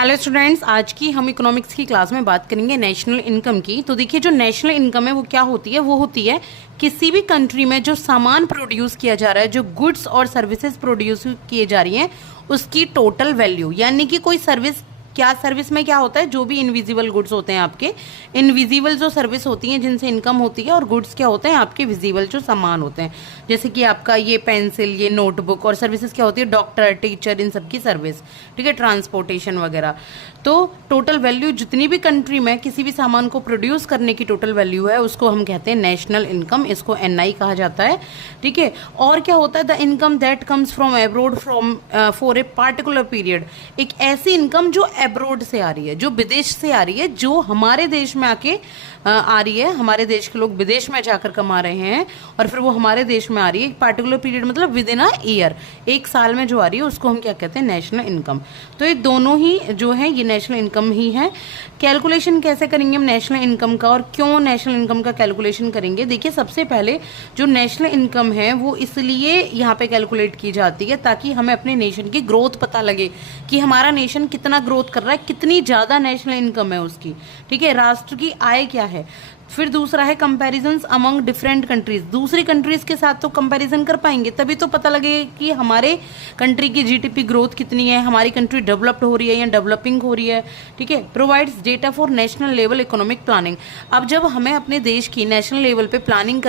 Hello students, आज की हम इकोनॉमिक्स की क्लास में बात करेंगे नेशनल इनकम की। तो देखिए, जो नेशनल इनकम है वो क्या होती है? वो होती है किसी भी कंट्री में जो सामान प्रोड्यूस किया जा रहा है, जो गुड्स और सर्विसेज प्रोड्यूस किए जा रही हैं, उसकी टोटल वैल्यू। यानी कि कोई सर्विस, क्या सर्विस में क्या होता है? जो भी इनविजिबल गुड्स होते हैं आपके, इनविजिबल जो सर्विस होती हैं जिनसे इनकम होती है, और गुड्स क्या होते हैं? आपके विजिबल जो सामान होते हैं, जैसे कि आपका ये पेंसिल, ये नोटबुक। और सर्विसेज क्या होती है? डॉक्टर, टीचर, इन सब की सर्विस, ठीक है, ट्रांसपोर्टेशन वगैरह। तो टोटल वैल्यू जितनी भी कंट्री में किसी भी सामान को प्रोड्यूस करने की टोटल वैल्यू है, उसको हम कहते हैं नेशनल इनकम। इसको एनआई कहा जाता है, ठीक है। और क्या होता है? The income that comes from abroad from for a particular period. एक ऐसी इनकम जो एब्रोड से आ रही है, जो विदेश से आ रही है, जो हमारे देश में आके आ रही है। हमारे देश के लोग विदेश में जाकर कमा रहे हैं और फिर वो हमारे देश में आ रही है। एक पार्टिकुलर पीरियड मतलब विद इन अ ईयर, एक साल में जो आ रही है, उसको हम क्या कहते हैं? National income. तो ये दोनों ही जो है ये नेशनल इनकम ही है। कैलकुलेशन कैसे करेंगे हम नेशनल इनकम का, और क्यों नेशनल इनकम का कैलकुलेशन करेंगे? देखिए, सबसे पहले जो नेशनल इनकम है वो इसलिए यहाँ पे कैलकुलेट की जाती है ताकि हमें अपने नेशन की ग्रोथ पता लगे कि हमारा नेशन कितना ग्रोथ कर रहा है, कितनी ज़्यादा नेशनल इनकम है उसकी, ठीक है, राष्ट्र की आय क्या है। फिर दूसरा है कंपैरिजंस अमंग डिफरेंट कंट्रीज। दूसरी कंट्रीज के साथ तो कंपैरिजन कर पाएंगे, तभी तो पता लगेगा कि हमारे कंट्री की जीडीपी ग्रोथ कितनी है, हमारी कंट्री डेवलप्ड हो रही है या डेवलपिंग हो रही है, ठीक है। Provides data for national level economic planning. अब जब हमें अपने देश की नेशनल लेवल पे प्लानिंग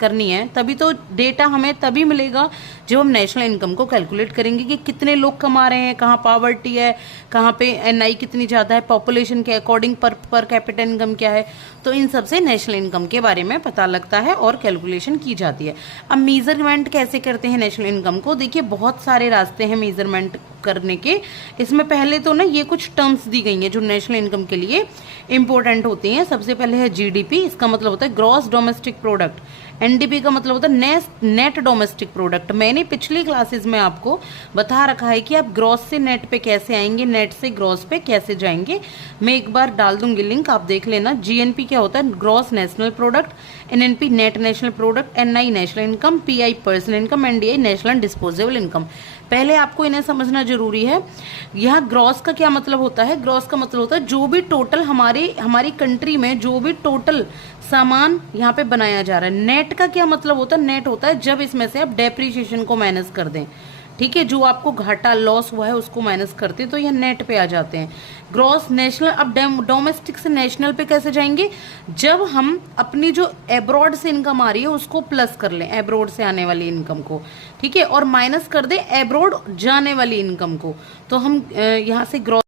करनी है, तभी तो डेटा हमें तभी मिलेगा जब हम नेशनल इनकम को कैलकुलेट करेंगे कि कितने लोग कमा रहे हैं, कहाँ पॉवर्टी है, कहाँ पे एनआई कितनी ज़्यादा है, पॉपुलेशन के अकॉर्डिंग पर कैपिटल इनकम क्या है। तो इन सब से नेशनल इनकम के बारे में पता लगता है और कैलकुलेशन की जाती है। अब मेजरमेंट कैसे करते हैं नेशनल इनकम को? देखिए, बहुत सारे रास्ते हैं मेजरमेंट करने के। इसमें पहले तो ना ये कुछ टर्म्स दी गई हैं जो नेशनल इनकम के लिए इंपॉर्टेंट होती हैं। सबसे पहले है जीडीपी। इसका मतलब होता है ग्रॉस डोमेस्टिक प्रोडक्ट। एनडीपी का मतलब होता है नेट डोमेस्टिक प्रोडक्ट। मैंने पिछली क्लासेस में आपको बता रखा है कि आप ग्रॉस से नेट पे कैसे आएंगे, नेट से ग्रॉस पे कैसे जाएंगे। मैं एक बार डाल दूंगी लिंक, आप देख लेना। जीएनपी क्या होता है? Gross national product. NNP net national product. NI national income. PI personal income. NDI national disposable income. पहले आपको इन्हें समझना जरूरी है। यहाँ ग्रॉस का क्या मतलब होता है? ग्रॉस का मतलब होता है जो भी टोटल हमारी कंट्री में जो भी टोटल सामान यहाँ पे बनाया जा रहा है। नेट का क्या मतलब होता है? नेट होता है जब इसमें से आप डेप्रिसिएशन को माइनस कर दें, ठीक है, जो आपको घाटा लॉस हुआ है उसको माइनस करते हैं, तो यह नेट पे आ जाते हैं। Gross national. अब डोमेस्टिक से नेशनल पे कैसे जाएंगे? जब हम अपनी जो एब्रॉड से इनकम आ रही है उसको प्लस कर लें, एब्रॉड से आने वाली इनकम को, ठीक है, और माइनस कर दें एब्रॉड जाने वाली इनकम को, तो हम यहाँ से ग्रॉस